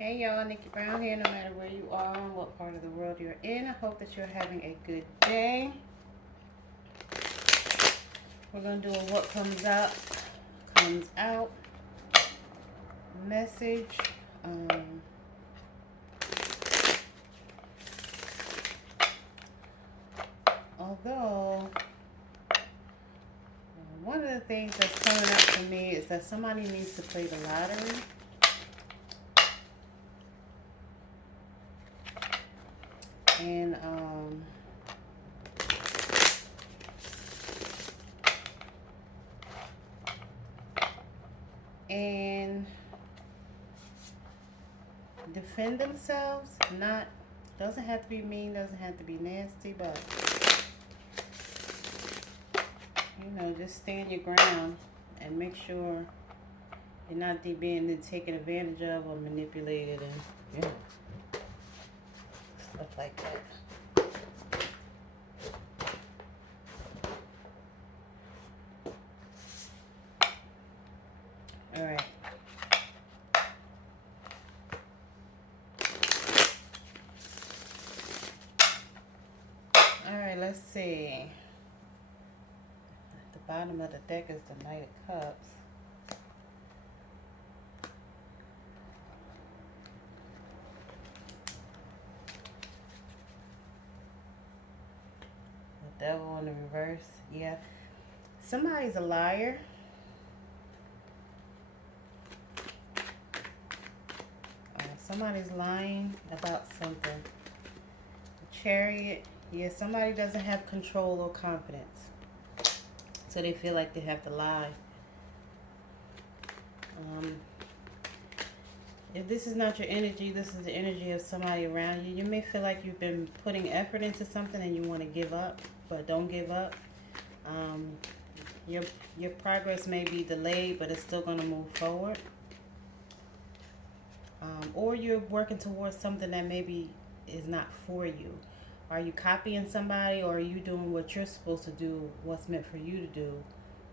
Hey y'all, Nickie Brown here. No matter where you are and what part of the world you're in, I hope that you're having a good day. We're going to do a what comes out message. Although, one of the things that's coming up for me is that somebody needs to play the lottery. And, and defend themselves. Doesn't have to be mean, doesn't have to be nasty, but just stand your ground and make sure you're not being taken advantage of or manipulated and stuff like that. All right. All right, let's see. At the bottom of the deck is the Knight of Cups. The Devil in the reverse. Yeah. Somebody's a liar. Somebody's lying about something. The Chariot. Yeah, somebody doesn't have control or confidence. So they feel like they have to lie. If this is not your energy, this is the energy of somebody around you. You may feel like you've been putting effort into something and you want to give up, but don't give up. Your progress may be delayed, but it's still going to move forward. Or you're working towards something that maybe is not for you. Are you copying somebody, or are you doing what you're supposed to do, what's meant for you to do,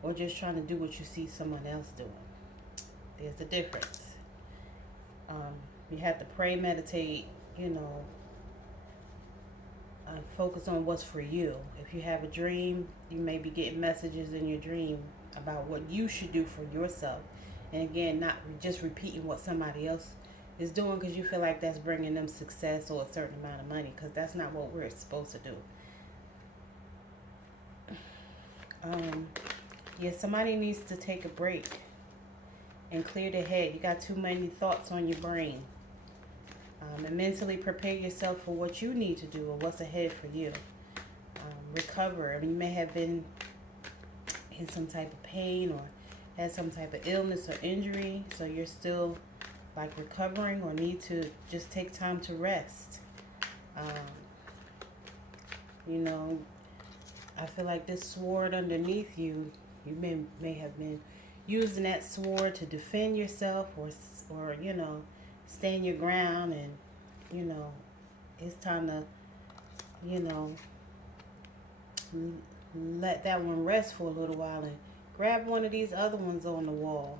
or just trying to do what you see someone else doing? There's a difference. You have to pray, meditate, focus on what's for you. If you have a dream, you may be getting messages in your dream about what you should do for yourself. And again, not just repeating what somebody else is doing because you feel like that's bringing them success or a certain amount of money, because that's not what we're supposed to do. Yeah, somebody needs to take a break and clear their head. You got too many thoughts on your brain. And mentally prepare yourself for what you need to do or what's ahead for you. Recover. I mean, you may have been in some type of pain or had some type of illness or injury, so you're still like recovering or need to just take time to rest. I feel like this sword underneath you, you may have been using that sword to defend yourself or stand your ground, and it's time to let that one rest for a little while and grab one of these other ones on the wall.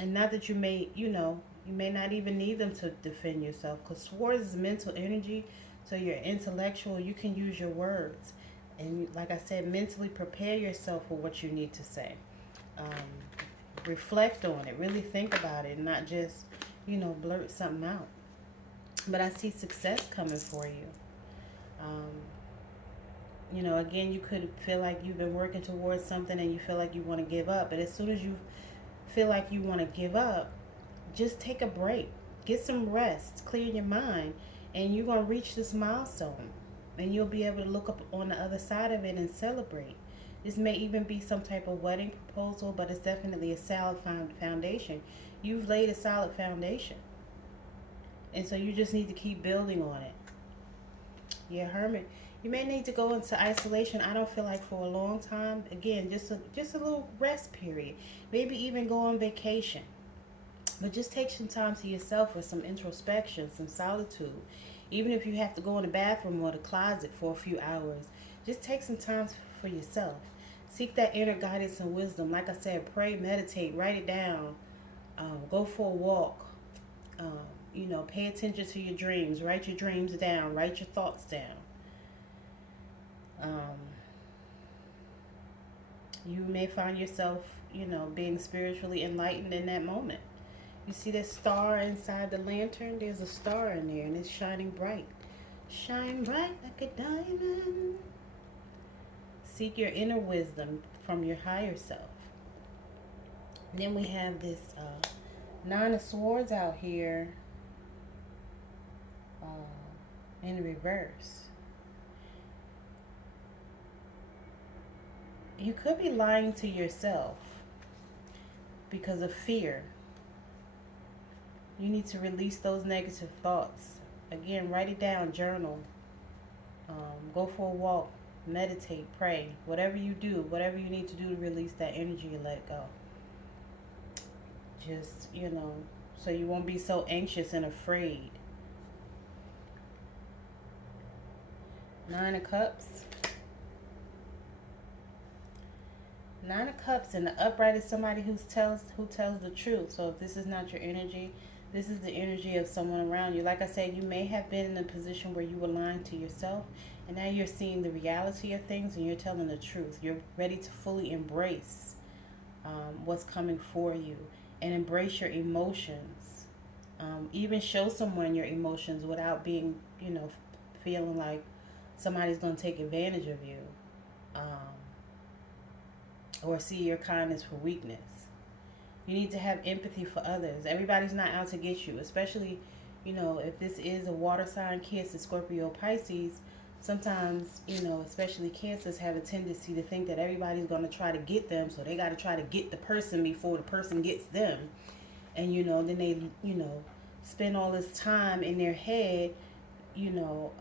And not that you may not even need them to defend yourself, because swords is mental energy, so you're intellectual. You can use your words, and like I said, mentally prepare yourself for what you need to say. Reflect on it, really think about it, and not just blurt something out. But I see success coming for you. Again, you could feel like you've been working towards something and you feel like you want to give up, but as soon as you feel like you want to give up, just take a break, get some rest, clear your mind, and you're going to reach this milestone, and you'll be able to look up on the other side of it and celebrate. This may even be some type of wedding proposal, but it's definitely a solid foundation. You've laid a solid foundation, and so you just need to keep building on it. Yeah, Hermit, you may need to go into isolation. I don't feel like for a long time. Again, just a little rest period. Maybe even go on vacation. But just take some time to yourself with some introspection, some solitude. Even if you have to go in the bathroom or the closet for a few hours, just take some time for yourself. Seek that inner guidance and wisdom. Like I said, pray, meditate, write it down. Go for a walk. You know, pay attention to your dreams. Write your dreams down. Write your thoughts down. Um, you may find yourself, you know, being spiritually enlightened in that moment. You see that star inside the lantern? There's a star in there and it's shining bright. Shine bright like a diamond. Seek your inner wisdom from your higher self. Then we have this Nine of Swords out here in reverse. You could be lying to yourself because of fear. You need to release those negative thoughts. Again, write it down, journal, go for a walk, meditate, pray. Whatever you do, whatever you need to do to release that energy and let it go. Just, you know, so you won't be so anxious and afraid. Nine of Cups. Nine of Cups in the upright is somebody who tells the truth. So if this is not your energy, this is the energy of someone around you. Like I said, you may have been in a position where you were lying to yourself, and now you're seeing the reality of things and you're telling the truth. You're ready to fully embrace what's coming for you and embrace your emotions. Even show someone your emotions without being, you know, feeling like somebody's going to take advantage of you. Or see your kindness for weakness. You need to have empathy for others. Everybody's not out to get you, especially, you know, if this is a water sign, Cancer, Scorpio, Pisces. Sometimes, you know, especially Cancers have a tendency to think that everybody's going to try to get them, so they got to try to get the person before the person gets them. And, you know, then they, you know, spend all this time in their head, you know,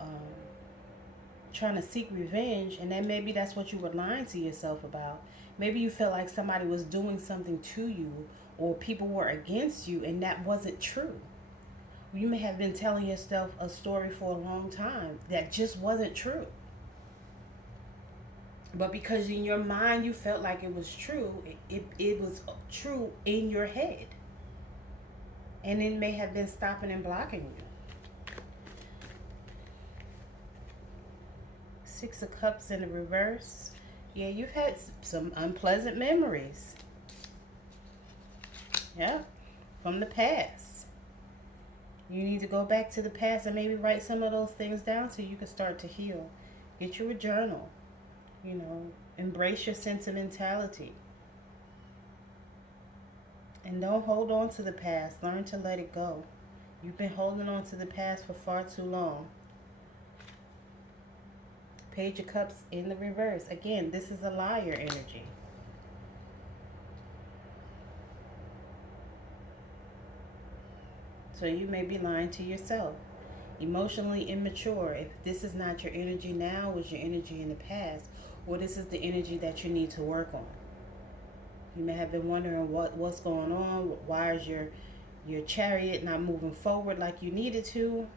trying to seek revenge, and then maybe that's what you were lying to yourself about. Maybe you felt like somebody was doing something to you or people were against you, and that wasn't true. You may have been telling yourself a story for a long time that just wasn't true. But because in your mind you felt like it was true, it was true in your head. And it may have been stopping and blocking you. Six of Cups in the reverse. Yeah, you've had some unpleasant memories. Yeah, from the past. You need to go back to the past and maybe write some of those things down so you can start to heal. Get you a journal. You know, embrace your sentimentality. And don't hold on to the past. Learn to let it go. You've been holding on to the past for far too long. Page of Cups in the reverse. Again, this is a liar energy. So you may be lying to yourself. Emotionally immature. If this is not your energy now, was your energy in the past, or this is the energy that you need to work on. You may have been wondering what's going on. Why is your chariot not moving forward like you needed to?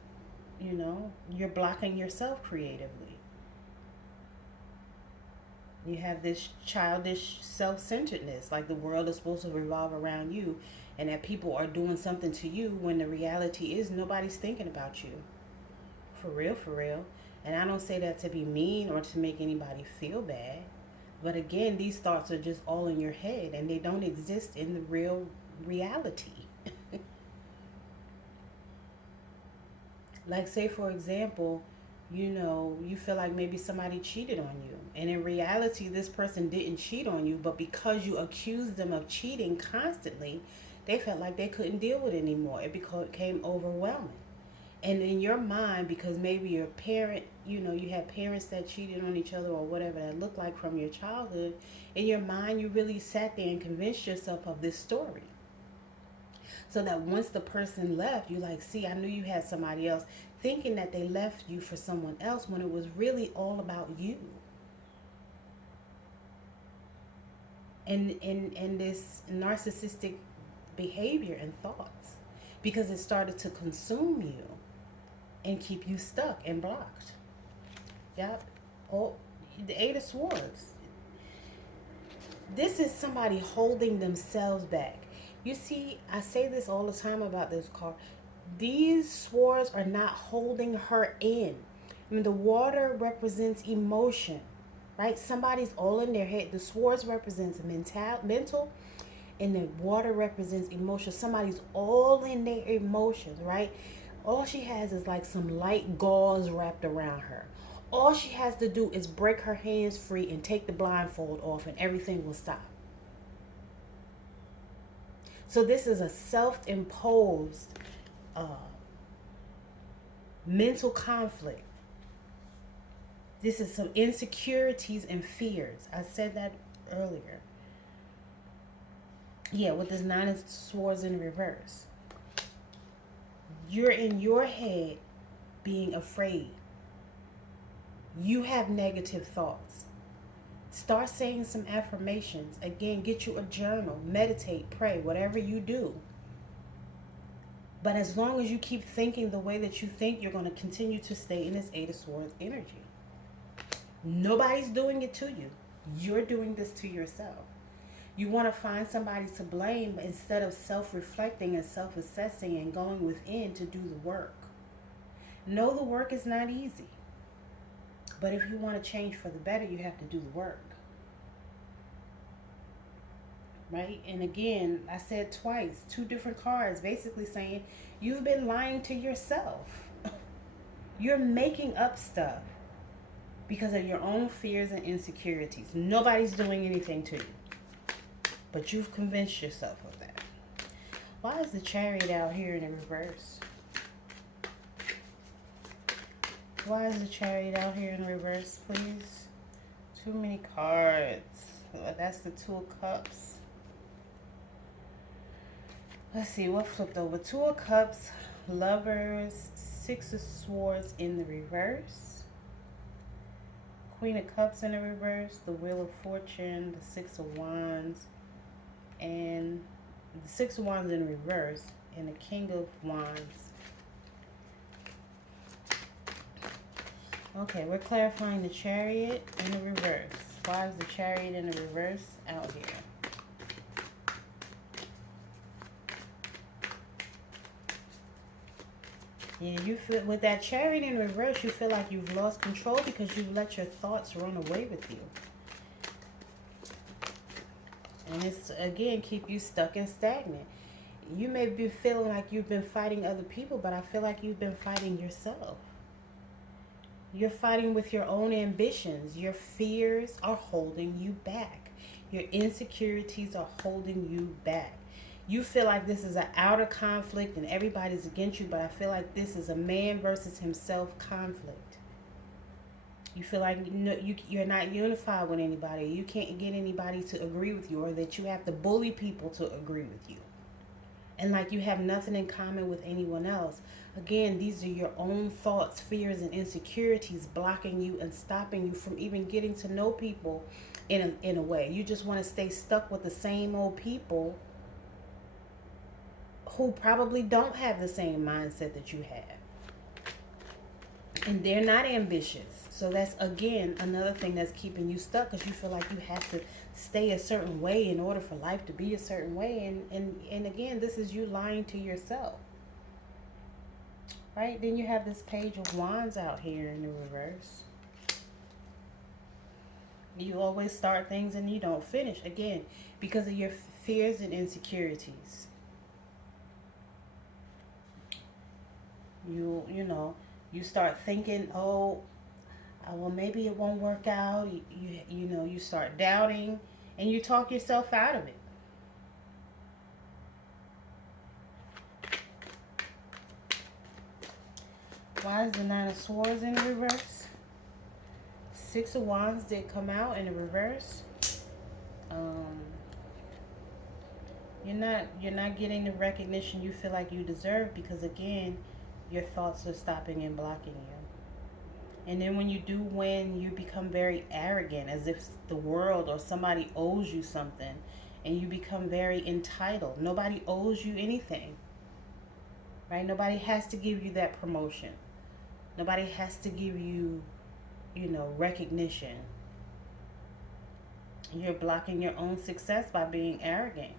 You know, you're blocking yourself creatively. You have this childish self-centeredness, like the world is supposed to revolve around you and that people are doing something to you when the reality is nobody's thinking about you. For real, for real. And I don't say that to be mean or to make anybody feel bad. But again, these thoughts are just all in your head and they don't exist in the real reality. Like, say, for example, you know, you feel like maybe somebody cheated on you. And in reality, this person didn't cheat on you, but because you accused them of cheating constantly, they felt like they couldn't deal with it anymore. It became overwhelming. And in your mind, because maybe your parent, you know, you had parents that cheated on each other or whatever that looked like from your childhood, in your mind, you really sat there and convinced yourself of this story. So that once the person left, you like, see, I knew you had somebody else, thinking that they left you for someone else when it was really all about you. And this narcissistic behavior and thoughts, because it started to consume you and keep you stuck and blocked. Yep. Oh, the Eight of Swords. This is somebody holding themselves back. You see, I say this all the time about this card. These swords are not holding her in. I mean, the water represents emotion, right? Somebody's all in their head. The swords represents mental, and the water represents emotion. Somebody's all in their emotions, right? All she has is like some light gauze wrapped around her. All she has to do is break her hands free and take the blindfold off, and everything will stop. So this is a self-imposed uh, mental conflict. This is some insecurities and fears. I said that earlier. Yeah, with this nine of swords in reverse. You're in your head being afraid. You have negative thoughts. Start saying some affirmations. Again, get you a journal, meditate, pray, whatever you do. But as long as you keep thinking the way that you think, you're going to continue to stay in this Eight of Swords energy. Nobody's doing it to you. You're doing this to yourself. You want to find somebody to blame, but instead of self-reflecting and self-assessing and going within to do the work. No, the work is not easy. But if you want to change for the better, you have to do the work. Right? And again, I said twice, two different cards, basically saying you've been lying to yourself. You're making up stuff because of your own fears and insecurities. Nobody's doing anything to you. But you've convinced yourself of that. Why is the Chariot out here in the reverse? Why is the Chariot out here in reverse, please? Too many cards. That's the Two of Cups. Let's see, what flipped over? Two of Cups, Lovers, Six of Swords in the reverse. Queen of Cups in the reverse, the Wheel of Fortune, the Six of Wands, and the Six of Wands in reverse, and the King of Wands. Okay, we're clarifying the Chariot in the reverse. Why is the Chariot in the reverse out here? Yeah, you feel with that Chariot in reverse, you feel like you've lost control because you've let your thoughts run away with you. And it's, again, keep you stuck and stagnant. You may be feeling like you've been fighting other people, but I feel like you've been fighting yourself. You're fighting with your own ambitions. Your fears are holding you back. Your insecurities are holding you back. You feel like this is an outer conflict and everybody's against you, but I feel like this is a man versus himself conflict. You feel like you're not unified with anybody. You can't get anybody to agree with you, or that you have to bully people to agree with you. And like you have nothing in common with anyone else. Again, these are your own thoughts, fears, and insecurities blocking you and stopping you from even getting to know people in a way. You just want to stay stuck with the same old people who probably don't have the same mindset that you have. And they're not ambitious. So that's, again, another thing that's keeping you stuck, because you feel like you have to stay a certain way in order for life to be a certain way. And again, this is you lying to yourself. Right? Then you have this Page of Wands out here in the reverse. You always start things and you don't finish. Again, because of your fears and insecurities. You start thinking, oh, well, maybe it won't work out. You start doubting, and you talk yourself out of it. Why is the Nine of Swords in the reverse? Six of Wands did come out in the reverse. You're not getting the recognition you feel like you deserve, because again, your thoughts are stopping and blocking you. And then when you do win, you become very arrogant, as if the world or somebody owes you something, and you become very entitled. Nobody owes you anything, right? Nobody has to give you that promotion. Nobody has to give you, recognition. You're blocking your own success by being arrogant.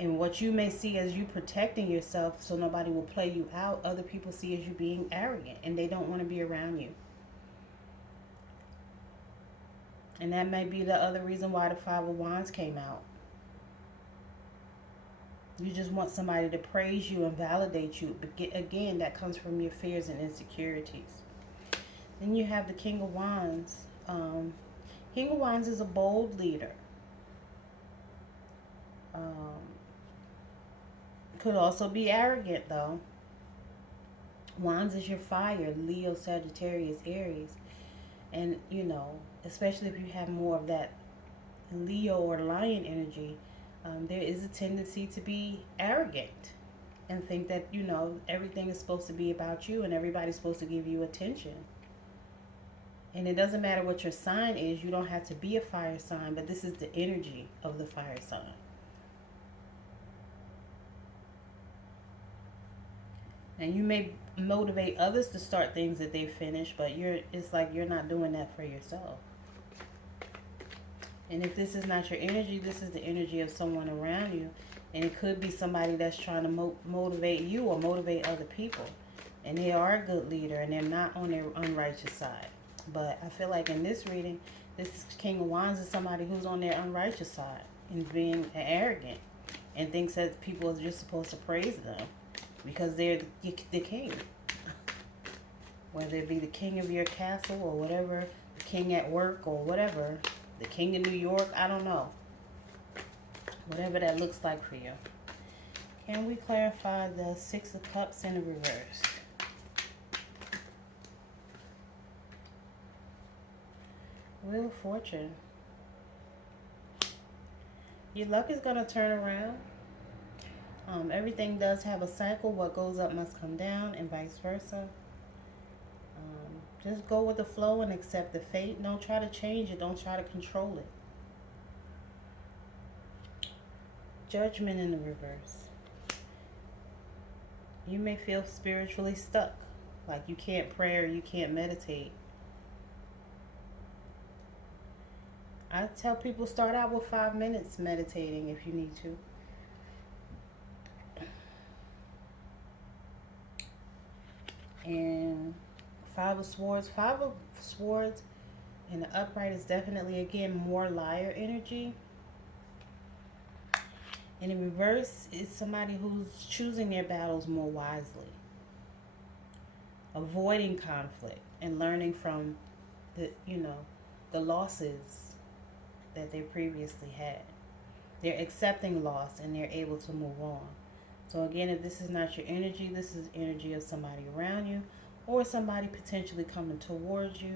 And what you may see as you protecting yourself so nobody will play you out, other people see as you being arrogant and they don't want to be around you. And that may be the other reason why the Five of Wands came out. You just want somebody to praise you and validate you. But again, that comes from your fears and insecurities. Then you have the King of Wands. King of Wands is a bold leader. Could also be arrogant though. Wands is your fire, Leo, Sagittarius, Aries. And, you know, especially if you have more of that Leo or Lion energy, there is a tendency to be arrogant and think that, you know, everything is supposed to be about you and everybody's supposed to give you attention. And it doesn't matter what your sign is. You don't have to be a fire sign, but this is the energy of the fire sign. And you may motivate others to start things that they finish, but it's like you're not doing that for yourself. And if this is not your energy, this is the energy of someone around you. And it could be somebody that's trying to motivate you or motivate other people. And they are a good leader and they're not on their unrighteous side. But I feel like in this reading, this King of Wands is somebody who's on their unrighteous side and being arrogant and thinks that people are just supposed to praise them because they're the king. Whether it be the king of your castle or whatever, the king at work or whatever, the king of New York, I don't know. Whatever that looks like for you. Can we clarify the Six of Cups in the reverse? Wheel of Fortune. Your luck is going to turn around. Everything does have a cycle. What goes up must come down and vice versa. Just go with the flow and accept the fate. Don't try to change it. Don't try to control it. Judgment in the reverse. You may feel spiritually stuck. Like you can't pray or you can't meditate. I tell people start out with 5 minutes meditating if you need to. And Five of Swords in the upright is definitely, again, more liar energy. And in reverse is somebody who's choosing their battles more wisely, avoiding conflict and learning from the losses that they previously had. They're accepting loss and they're able to move on. So again, if this is not your energy, this is energy of somebody around you or somebody potentially coming towards you,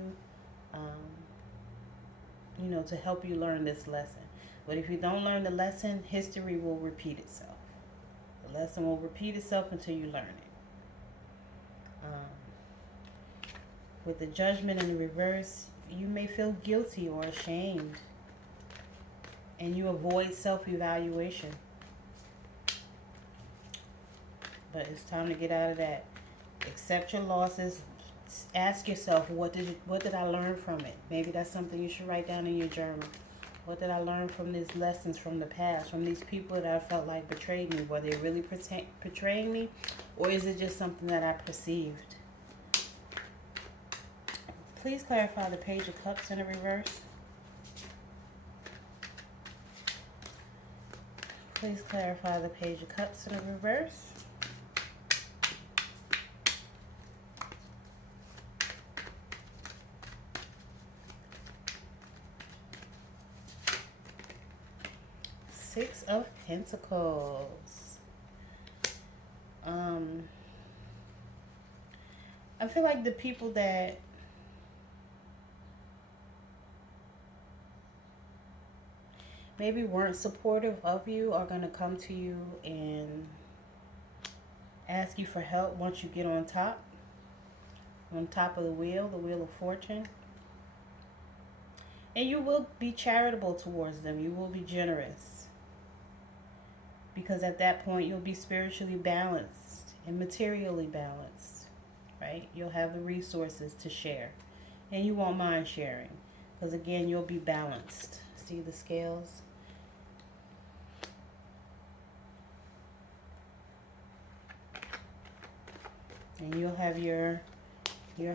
to help you learn this lesson. But if you don't learn the lesson, history will repeat itself. The lesson will repeat itself until you learn it. With the Judgment in the reverse, you may feel guilty or ashamed, and you avoid self-evaluation. But it's time to get out of that. Accept your losses. Ask yourself, what did I learn from it? Maybe that's something you should write down in your journal. What did I learn from these lessons from the past, from these people that I felt like betrayed me? Were they really betraying me, or is it just something that I perceived? Please clarify the Page of Cups in the reverse. Please clarify the Page of Cups in the reverse. Six of Pentacles. I feel like the people that maybe weren't supportive of you are going to come to you and ask you for help once you get on top of the wheel of fortune. And you will be charitable towards them. You will be generous. Because at that point, you'll be spiritually balanced and materially balanced, right? You'll have the resources to share. And you won't mind sharing. Because again, you'll be balanced. See the scales? And you'll have your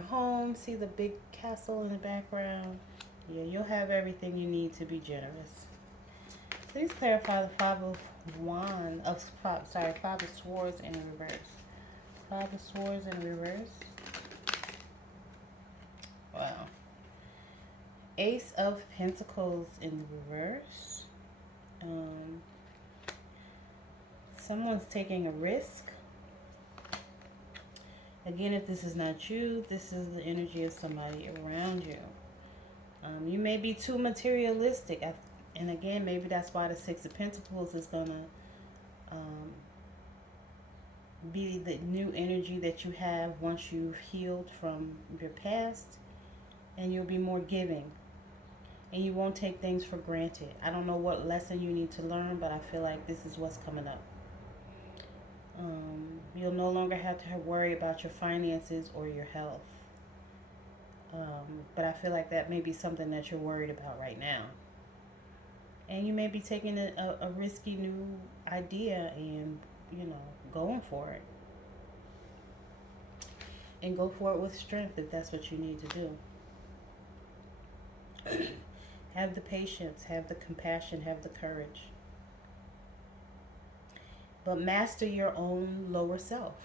home. See the big castle in the background? Yeah, you'll have everything you need to be generous. Please clarify the Five of Wands, Five of Swords in reverse. Five of Swords in reverse. Wow. Ace of Pentacles in reverse. Someone's taking a risk. Again, if this is not you, this is the energy of somebody around you. You may be too materialistic. And again, maybe that's why the Six of Pentacles is going to be the new energy that you have once you've healed from your past. And you'll be more giving. And you won't take things for granted. I don't know what lesson you need to learn, but I feel like this is what's coming up. You'll no longer have to worry about your finances or your health. But I feel like that may be something that you're worried about right now. And you may be taking a risky new idea and, going for it. And go for it with strength if that's what you need to do. Have the patience, have the compassion, have the courage. But master your own lower self.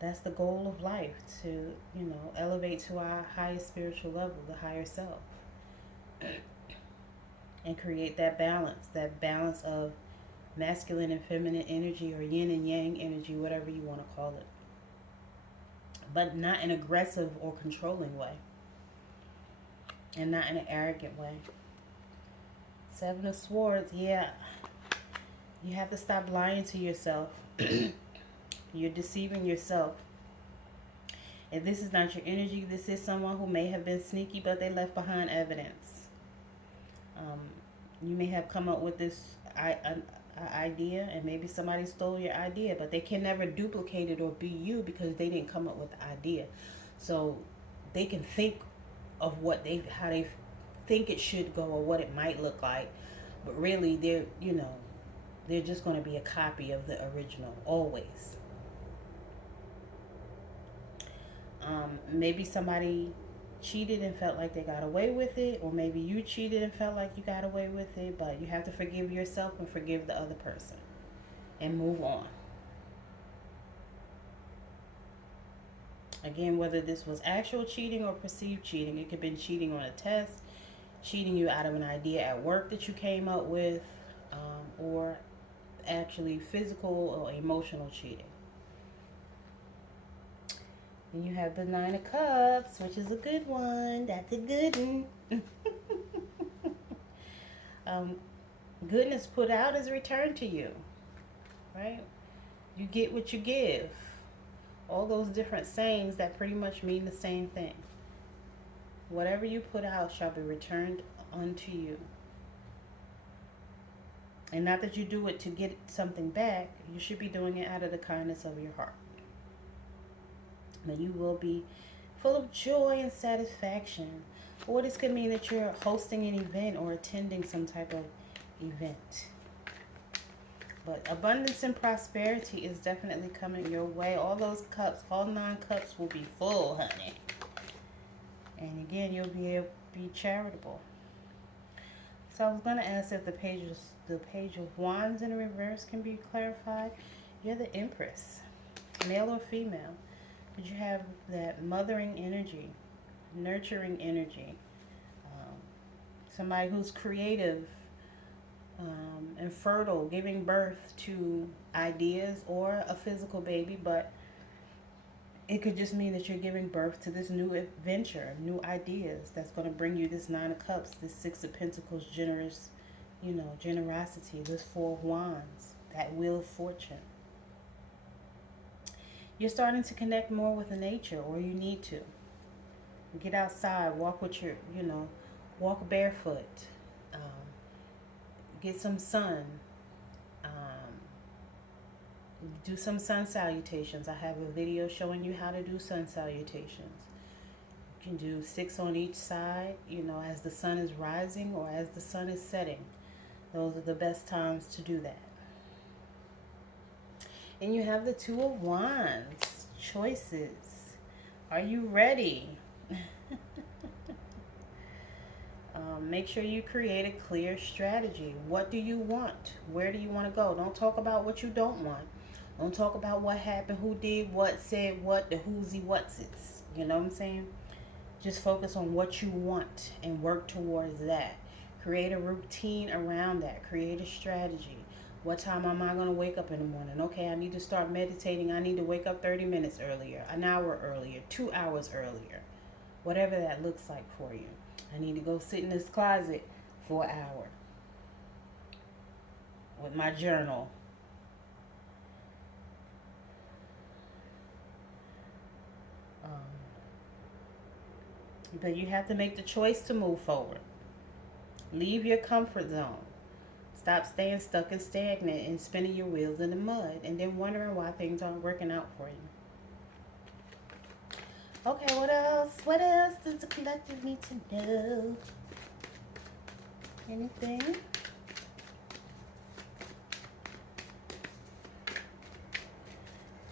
That's the goal of life, to, elevate to our highest spiritual level, the higher self. And create that balance of masculine and feminine energy, or yin and yang energy, whatever you want to call it. But not in an aggressive or controlling way. And not in an arrogant way. Seven of Swords, yeah. You have to stop lying to yourself. You're deceiving yourself. If this is not your energy, this is someone who may have been sneaky, but they left behind evidence. You may have come up with this idea, and maybe somebody stole your idea, but they can never duplicate it or be you because they didn't come up with the idea. So they can think of how they think it should go or what it might look like, but really they're just going to be a copy of the original, always. Maybe somebody cheated and felt like they got away with it, or maybe you cheated and felt like you got away with it, but you have to forgive yourself and forgive the other person and move on. Again, whether this was actual cheating or perceived cheating, it could have been cheating on a test, cheating you out of an idea at work that you came up with, or actually physical or emotional cheating. And you have the Nine of Cups, which is a good one. That's a good one. Goodness put out is returned to you, right? You get what you give. All those different sayings that pretty much mean the same thing. Whatever you put out shall be returned unto you. And not that you do it to get something back. You should be doing it out of the kindness of your heart. But you will be full of joy and satisfaction. Or this could mean that you're hosting an event or attending some type of event. But abundance and prosperity is definitely coming your way. All those cups, all 9 cups will be full, honey. And again, you'll be able to be charitable. So I was going to ask if the page of Wands in reverse can be clarified. You're the Empress, male or female. But you have that mothering energy, nurturing energy. Somebody who's creative and fertile, giving birth to ideas or a physical baby, but it could just mean that you're giving birth to this new adventure, new ideas that's going to bring you this 9 of Cups, this 6 of Pentacles, generosity, this 4 of Wands, that wheel of fortune. You're starting to connect more with the nature, or you need to. Get outside, walk with your, walk barefoot, get some sun, do some sun salutations. I have a video showing you how to do sun salutations. You can do 6 on each side, as the sun is rising or as the sun is setting. Those are the best times to do that. And you have the Two of Wands. Choices. Are you ready? Make sure you create a clear strategy. What do you want? Where do you want to go? Don't talk about what you don't want. Don't talk about what happened, who did what, said what, the who's he, what's it's. You know what I'm saying? Just focus on what you want and work towards that. Create a routine around that. Create a strategy. What time am I going to wake up in the morning? Okay, I need to start meditating. I need to wake up 30 minutes earlier, an hour earlier, 2 hours earlier. Whatever that looks like for you. I need to go sit in this closet for an hour with my journal. But you have to make the choice to move forward. Leave your comfort zone. Stop staying stuck and stagnant and spinning your wheels in the mud and then wondering why things aren't working out for you. Okay, what else? What else does the collective need to know? Anything?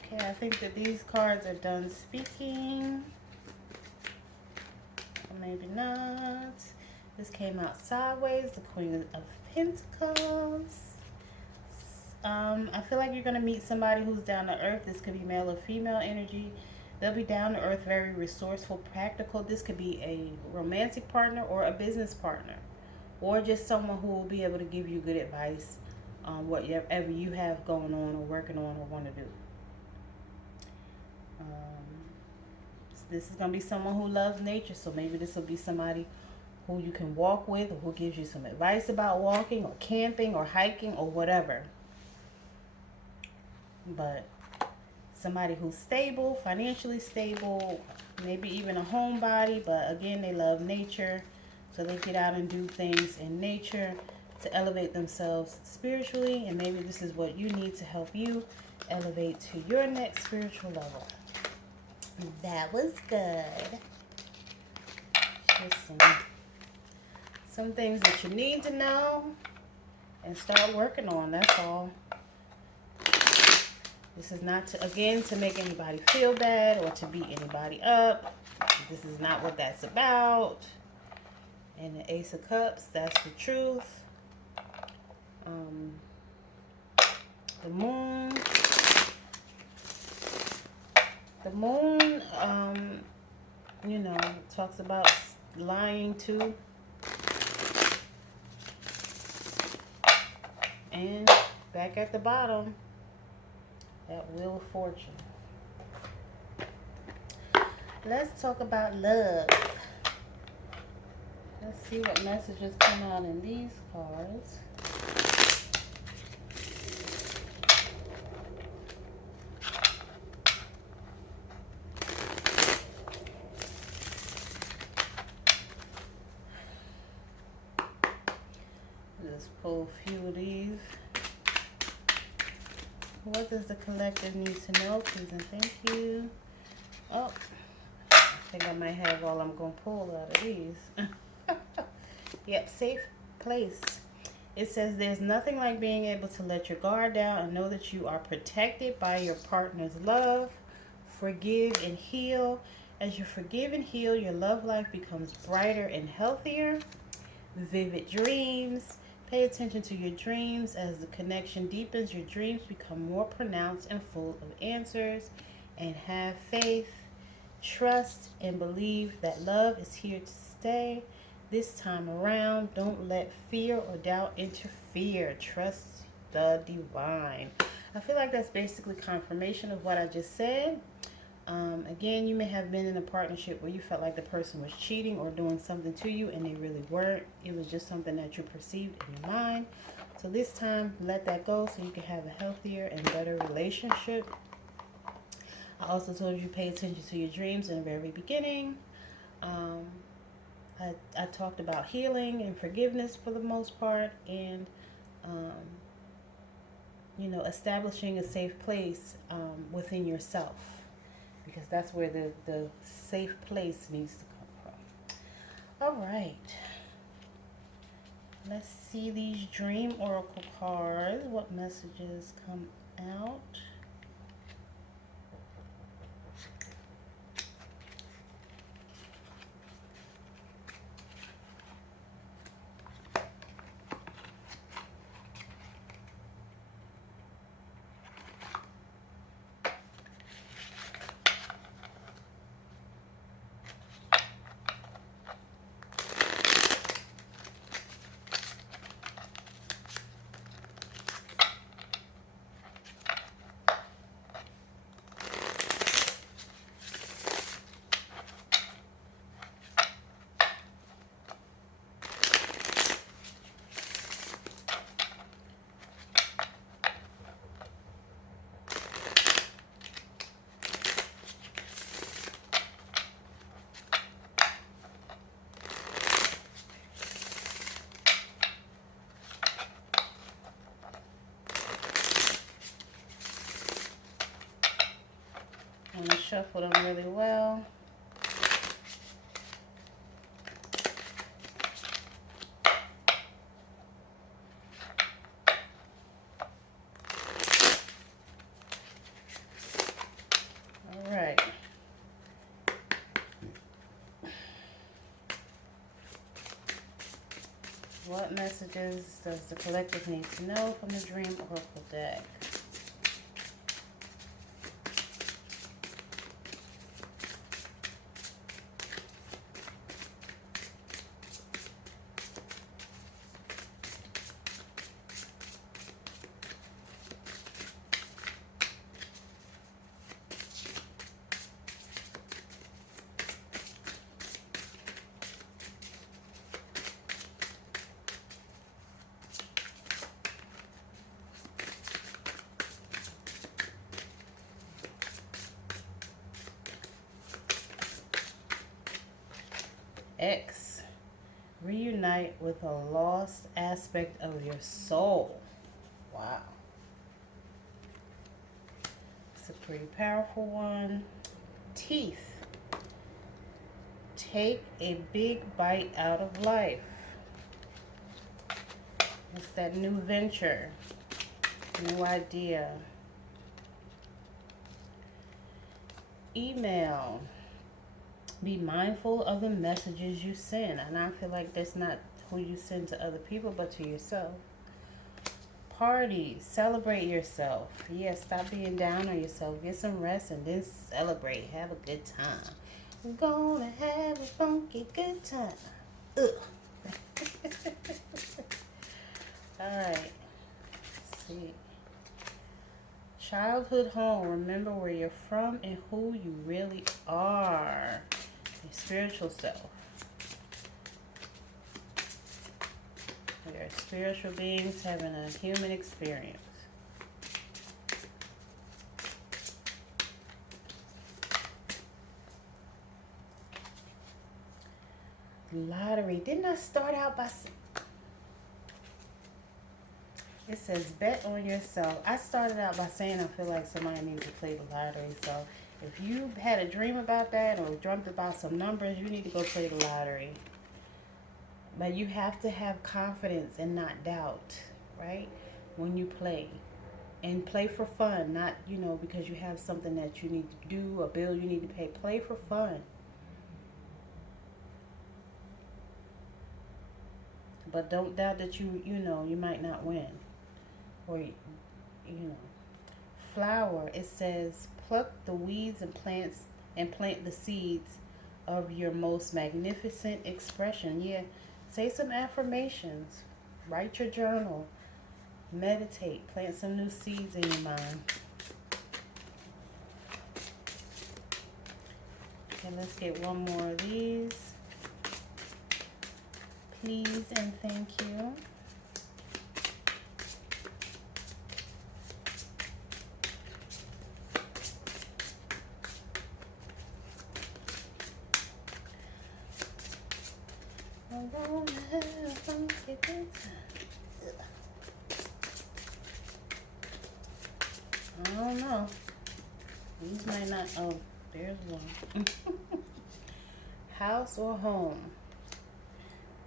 Okay, I think that these cards are done speaking. Or maybe not. This came out sideways, the Queen of Pentacles. I feel like you're going to meet somebody who's down to earth. This could be male or female energy. They'll be down to earth, very resourceful, practical. This could be a romantic partner or a business partner. Or just someone who will be able to give you good advice on whatever you have going on or working on or want to do. This is going to be someone who loves nature. So maybe this will be somebody who you can walk with or who gives you some advice about walking or camping or hiking or whatever. But somebody who's stable, financially stable, maybe even a homebody, but again, they love nature. So they get out and do things in nature to elevate themselves spiritually. And maybe this is what you need to help you elevate to your next spiritual level. That was good. Just some things that you need to know and start working on. That's all. This is not to make anybody feel bad or to beat anybody up. This is not what that's about. And the Ace of Cups, that's the truth. The Moon. The Moon, talks about lying too. And back at the bottom, that Wheel of Fortune. Let's talk about love. Let's see what messages come out in these cards. Let's pull a few of these. What does the collective need to know? Please and thank you. Oh, I think I might have all I'm going to pull out of these. Yep, safe place. It says there's nothing like being able to let your guard down and know that you are protected by your partner's love. Forgive and heal. As you forgive and heal, your love life becomes brighter and healthier. Vivid dreams. Pay attention to your dreams. As the connection deepens, your dreams become more pronounced and full of answers. And have faith, trust, and believe that love is here to stay. This time around, don't let fear or doubt interfere. Trust the divine. I feel like that's basically confirmation of what I just said. Again, you may have been in a partnership where you felt like the person was cheating or doing something to you and they really weren't. It was just something that you perceived in your mind. So this time, let that go so you can have a healthier and better relationship. I also told you pay attention to your dreams in the very beginning. I talked about healing and forgiveness for the most part, and establishing a safe place within yourself, because that's where the safe place needs to come from. All right, let's see these dream oracle cards. What messages come out? shuffle them really well. All right. What messages does the collective need to know from the Dream Oracle deck? X. Reunite with a lost aspect of your soul. Wow. It's a pretty powerful one. Teeth. Take a big bite out of life. It's that new venture, new idea. Email. Be mindful of the messages you send. And I feel like that's not who you send to other people, but to yourself. Party. Celebrate yourself. Yeah, stop being down on yourself. Get some rest and then celebrate. Have a good time. I'm gonna have a funky good time. Ugh. Alright. Let's see. Childhood home. Remember where you're from and who you really are. Your spiritual self. We are spiritual beings having a human experience. Lottery. Didn't I start out by... It says bet on yourself. I started out by saying I feel like somebody needs to play the lottery. So if you had a dream about that or dreamt about some numbers, you need to go play the lottery. But you have to have confidence and not doubt, right? When you play. And play for fun, not, because you have something that you need to do, a bill you need to pay. Play for fun. But don't doubt that you might not win. Or, flower, it says, pluck the weeds and plant the seeds of your most magnificent expression. Yeah, say some affirmations. Write your journal. Meditate. Plant some new seeds in your mind. Okay, let's get one more of these. Please and thank you. I'm gonna have a funky good time. I don't know. These might not. Oh, there's one. House or home.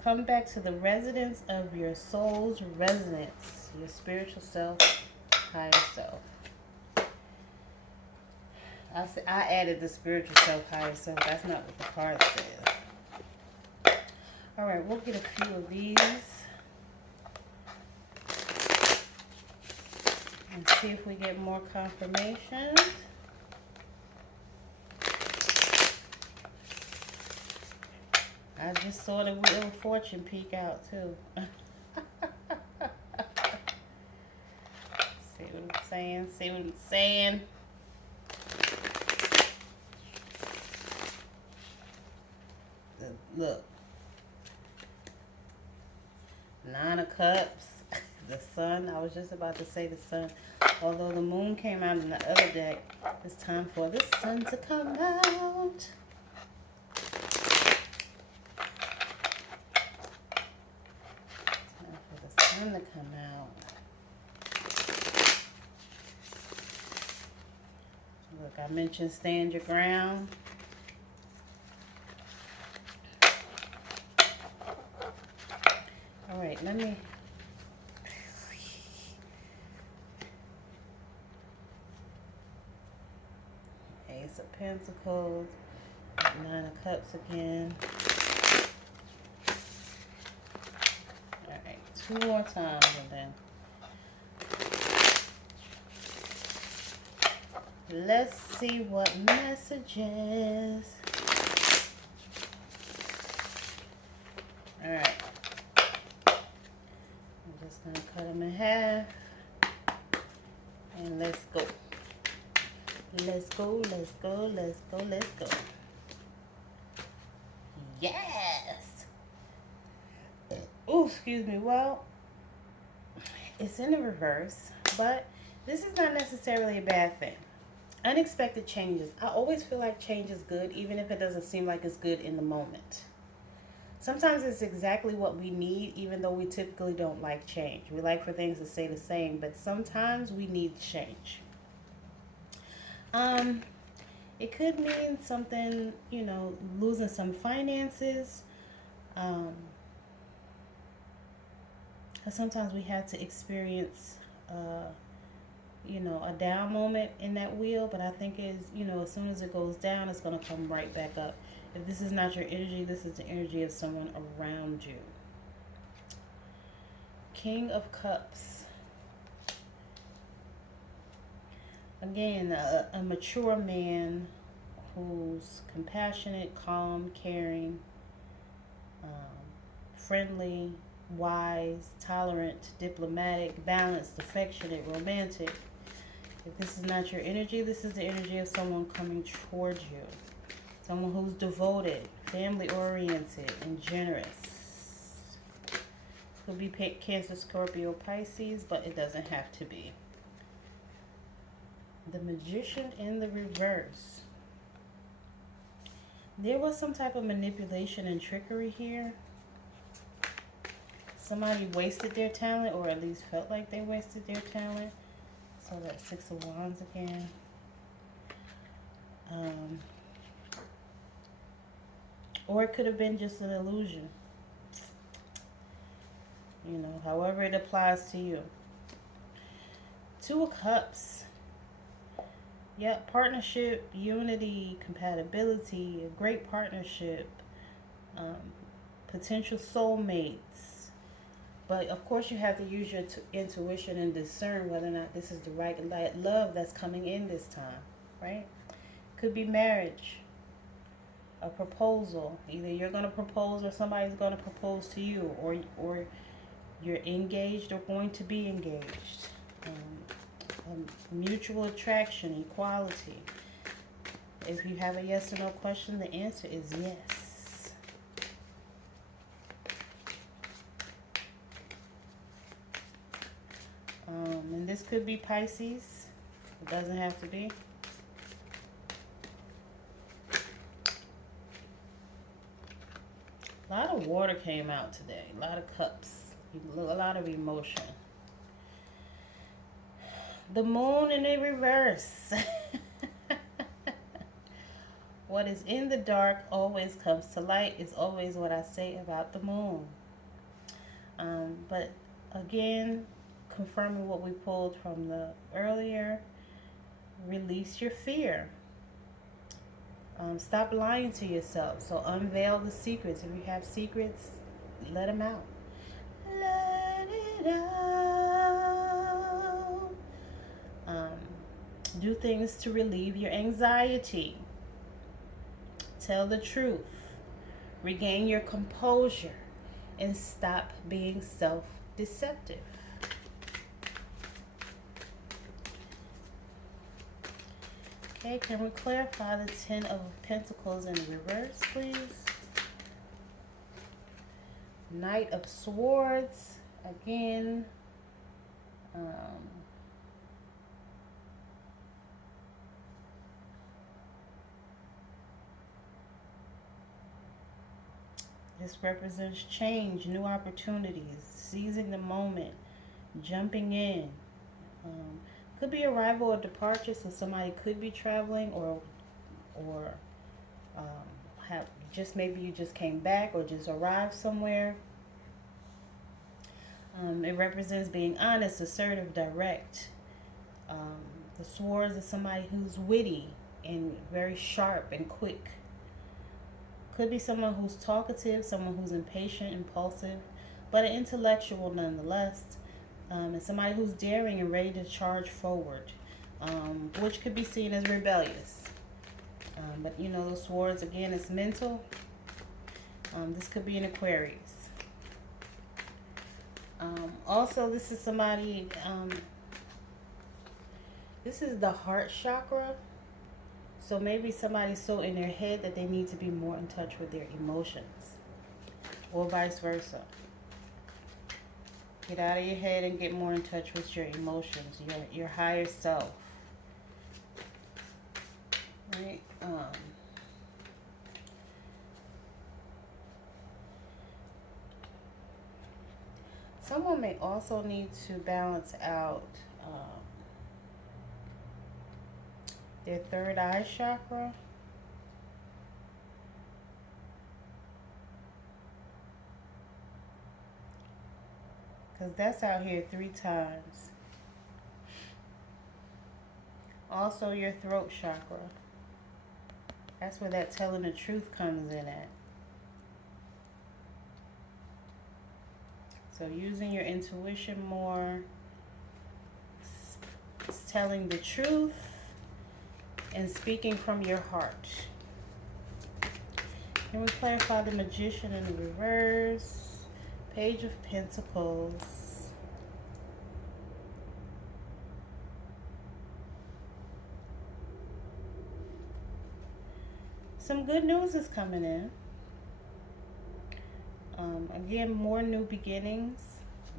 Come back to the residence of your soul's resonance. Your spiritual self, higher self. I added the spiritual self, higher self. That's not what the card says. Alright, we'll get a few of these. And see if we get more confirmation. I just saw the Wheel of Fortune peek out too. See what I'm saying? See what I'm saying? Look. 9 of Cups. The Sun. I was just about to say the Sun. Although the Moon came out in the other deck, it's time for the Sun to come out. Time for the Sun to come out. Look, I mentioned, stand your ground. All right, let me... Ace of Pentacles, Nine of Cups again. All right, 2 more times and then let's see what messages. All right, I'm just gonna cut them in half and let's go. Let's go, let's go, let's go, let's go. Yes! Oh, excuse me. Well, it's in the reverse, but this is not necessarily a bad thing. Unexpected changes. I always feel like change is good, even if it doesn't seem like it's good in the moment. Sometimes it's exactly what we need, even though we typically don't like change. We like for things to stay the same, but sometimes we need change. It could mean something, you know, losing some finances. Because sometimes we have to experience, you know, a down moment in that wheel. But I think is, you know, as soon as it goes down, it's going to come right back up. If this is not your energy, this is the energy of someone around you. King of Cups. Again, a mature man who's compassionate, calm, caring, friendly, wise, tolerant, diplomatic, balanced, affectionate, romantic. If this is not your energy, this is the energy of someone coming towards you. Someone who's devoted, family-oriented, and generous. Could be Cancer, Scorpio, Pisces, but it doesn't have to be. The Magician in the reverse. There was some type of manipulation and trickery here. Somebody wasted their talent, or at least felt like they wasted their talent. So that's 6 of Wands again. Or it could have been just an illusion. You know, however it applies to you. 2 of Cups. Yep, partnership, unity, compatibility, a great partnership, potential soulmates. But of course you have to use your intuition and discern whether or not this is the right love that's coming in this time, right? Could be marriage, a proposal. Either you're going to propose or somebody's going to propose to you, or you're engaged or going to be engaged. Mutual attraction, equality. If you have a yes or no question, the answer is yes. And this could be Pisces. It doesn't have to be. A lot of water came out today. A lot of cups. A lot of emotion. The moon in a reverse. What is in the dark always comes to light is always what I say about the moon. But again, confirming what we pulled from the earlier, release your fear. Stop lying to yourself. So unveil the secrets. If you have secrets, let them out. Let it out. Do things to relieve your anxiety. Tell the truth. Regain your composure. And stop being self-deceptive. Okay, can we clarify the 10 of Pentacles in reverse, please? Knight of Swords, again. This represents change, new opportunities, seizing the moment, jumping in. Could be arrival or departure, so somebody could be traveling, or have just, maybe you just came back or just arrived somewhere. It represents being honest, assertive, direct. The swords is somebody who's witty and very sharp and quick. Could be someone who's talkative, someone who's impatient, impulsive, but an intellectual nonetheless. And somebody who's daring and ready to charge forward, which could be seen as rebellious. But you know, the swords, again, it's mental. This could be an Aquarius. Also, this is somebody, this is the heart chakra. So maybe somebody's so in their head that they need to be more in touch with their emotions, or vice versa. Get out of your head and get more in touch with your emotions, your higher self. Right? Someone may also need to balance out their third eye chakra. Because that's out here 3 times. Also your throat chakra. That's where that telling the truth comes in at. So using your intuition more, telling the truth, and speaking from your heart. And we clarify the Magician in the reverse, Page of Pentacles. Some good news is coming in. Again, more new beginnings,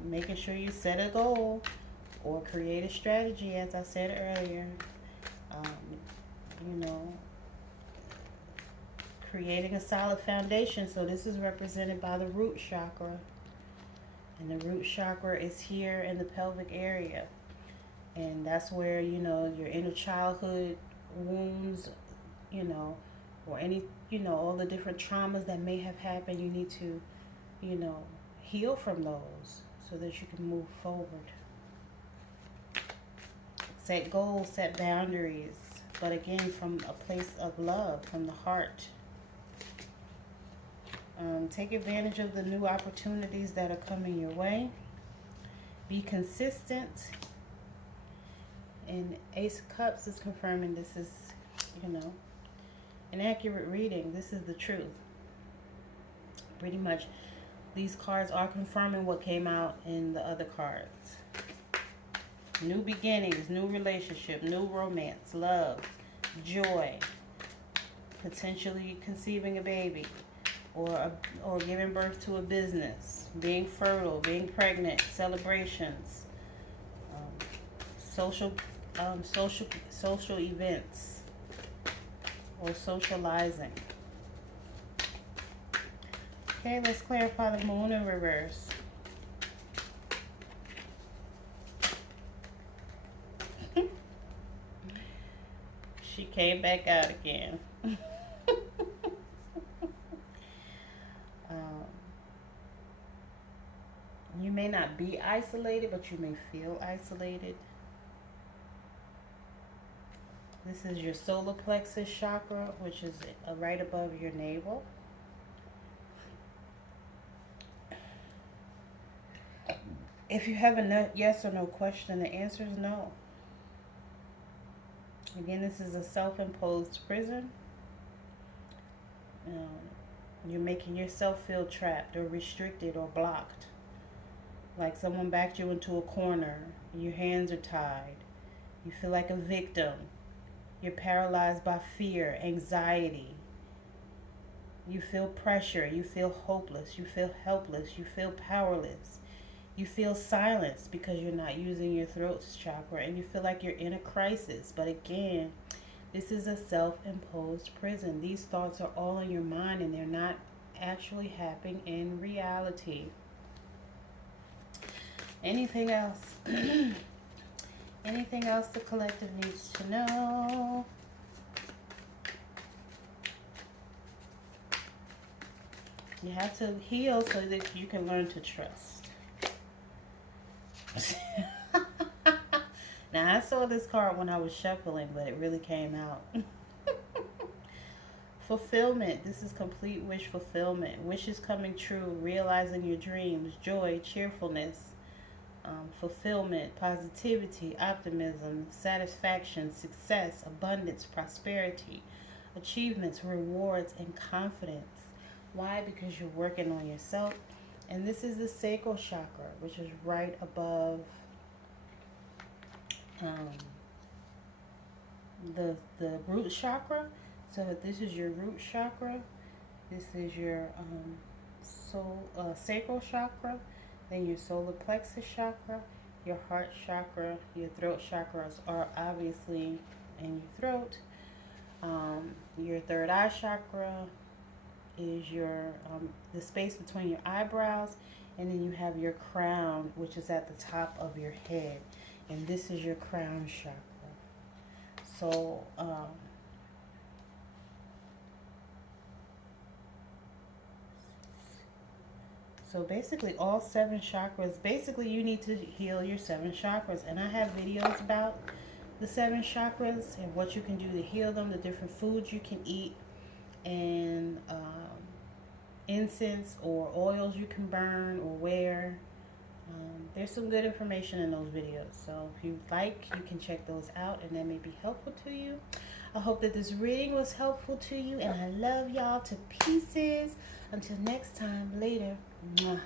making sure you set a goal or create a strategy, as I said earlier. You know, creating a solid foundation. So this is represented by the root chakra. And the root chakra is here in the pelvic area. And that's where, you know, your inner childhood wounds, you know, or any, you know, all the different traumas that may have happened, you need to, you know, heal from those so that you can move forward. Set goals, set boundaries, but again, from a place of love, from the heart. Take advantage of the new opportunities that are coming your way. Be consistent. And Ace of Cups is confirming this is, you know, an accurate reading. This is the truth. Pretty much, these cards are confirming what came out in the other cards. New beginnings, new relationship, new romance, love, joy, potentially conceiving a baby, or giving birth to a business, being fertile, being pregnant, celebrations, social events, or socializing. Okay, let's clarify the Moon in reverse. She came back out again. You may not be isolated, but you may feel isolated. This is your solar plexus chakra, which is right above your navel. If you have a yes or no question, the answer is no. Again, this is a self-imposed prison. You're making yourself feel trapped or restricted or blocked. Like someone backed you into a corner. Your hands are tied. You feel like a victim. You're paralyzed by fear, anxiety. You feel pressure. You feel hopeless. You feel helpless. You feel powerless. You feel silenced because you're not using your throat chakra, and you feel like you're in a crisis. But again, this is a self-imposed prison. These thoughts are all in your mind, and they're not actually happening in reality. Anything else? Anything else the collective needs to know? You have to heal so that you can learn to trust. Now, I saw this card when I was shuffling, but it really came out. Fulfillment. This is complete wish fulfillment. Wishes coming true. Realizing your dreams. Joy. Cheerfulness. Fulfillment. Positivity. Optimism. Satisfaction. Success. Abundance. Prosperity. Achievements. Rewards. And confidence. Why? Because you're working on yourself. And this is the sacral chakra, which is right above the root chakra. So this is your root chakra. This is your sacral chakra. Then your solar plexus chakra, your heart chakra, your throat chakras are obviously in your throat. Your third eye chakra is your the space between your eyebrows, and then you have your crown, which is at the top of your head, and this is your crown chakra. So basically all 7 chakras, basically you need to heal your 7 chakras, and I have videos about the 7 chakras and what you can do to heal them, the different foods you can eat, and incense or oils you can burn or wear. There's some good information in those videos, so if you like, you can check those out, and that may be helpful to you. I hope that this reading was helpful to you, and I love y'all to pieces. Until next time, later. Mwah.